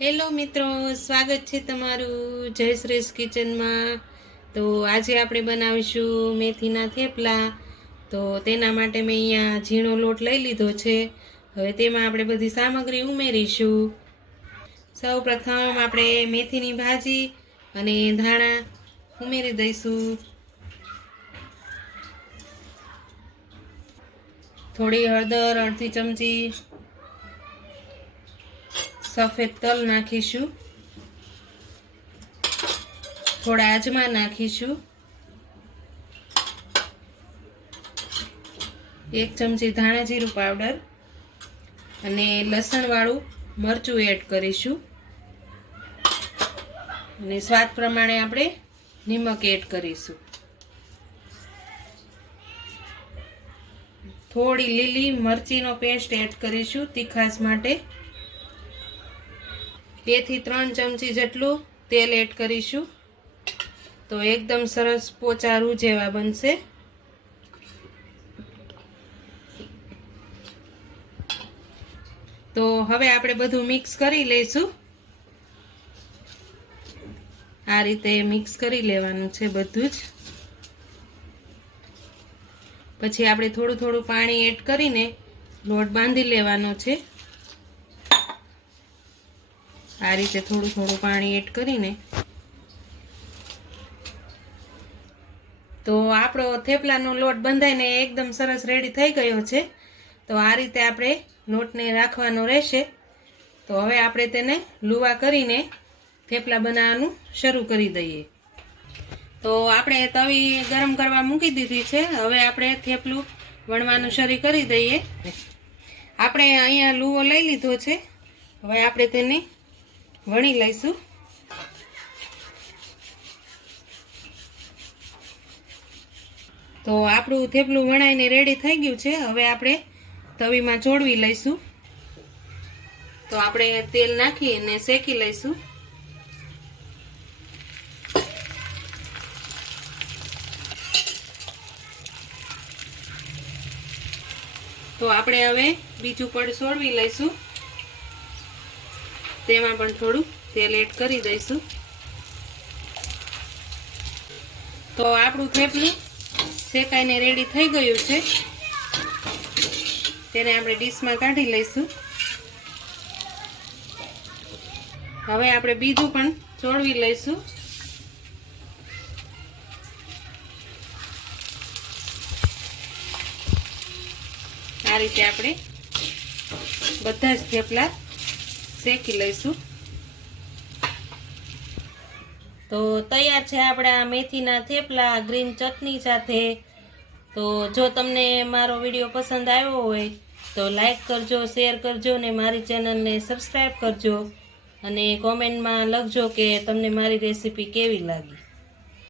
Hello મિત્રો, સ્વાગત છે તમારું જયશ્રીસ કિચનમાં। તો આજે આપણે બનાવીશું મેથીના થેપલા। તો તેના માટે મેં અહીંયા ઝીણો લોટ લઈ લીધો છે। હવે તેમાં આપણે બધી સામગ્રી ઉમેરીશું। સૌ પ્રથમ આપણે મેથીની ભાજી અને ધાણા ઉમેરી દઈશું। થોડી હળદર, અડધી ચમચી સફેદ તલ નાખીશું। થોડા અજમા નાખીશું। 1 ચમચી ધાણા જીરું પાવડર અને લસણ વાળું મરચું એડ કરીશું અને સ્વાદ પ્રમાણે આપણે નિમક એડ કરીશું। થોડી લીલી મરચીનો પેસ્ટ એડ કરીશું તીખાસ માટે। 2 થી 3 ચમચી જેટલું તેલ એડ કરીશું તો એકદમ સરસ પોચા રૂ જેવા બનશે। તો હવે આપણે બધું મિક્સ કરી લઈશું। આ રીતે મિક્સ કરી લેવાનું છે બધું જ। પછી આપણે થોડું થોડું પાણી એડ કરીને લોટ બાંધી લેવાનો છે। આ રીતે થોડું થોડું પાણી એડ કરીને તો આપણો થેપલાનો લોટ બંધાઈને એકદમ સરસ રેડી થઈ ગયો છે। તો આ રીતે આપણે લોટને રાખવાનો રહેશે। તો હવે આપણે તેને લુવા કરીને થેપલા બનાવવાનું શરૂ કરી દઈએ। તો આપણે તવી ગરમ કરવા મૂકી દીધી છે। હવે આપણે થેપલું વણવાનું શરૂ કરી દઈએ। આપણે અહીંયા લુવો લઈ લીધો છે। હવે આપણે તેને વણી લઈશું। તો આપણું થેપલું વણાઈને રેડી થઈ ગયું છે। હવે આપણે તવીમાં ચોળવી લઈશું। તો આપણે તેલ નાખીને શેકી લઈશું। તો આપણે હવે બીજું પડ છોડવી લઈશું। તેમાં પણ થોડું તેલ એડ કરી દઈશું। તો આપણું થેપલું શેકાઈને રેડી થઈ ગયું છે। તેને આપણે ડીશમાં કાઢી લઈશું। હવે આપણે બીજું પણ ચોળવી લઈશું। આ રીતે આપણે બધા જ થેપલા શેકી લઈશું। તો તૈયાર છે આપણા મેથીના થેપલા ગ્રીન ચટણી સાથે। તો જો તમને મારો વિડીયો પસંદ આવ્યો હોય તો લાઈક કરજો, શેર કરજો અને મારી ચેનલને સબસ્ક્રાઈબ કરજો અને કોમેન્ટમાં લખજો કે તમને મારી રેસીપી કેવી લાગી।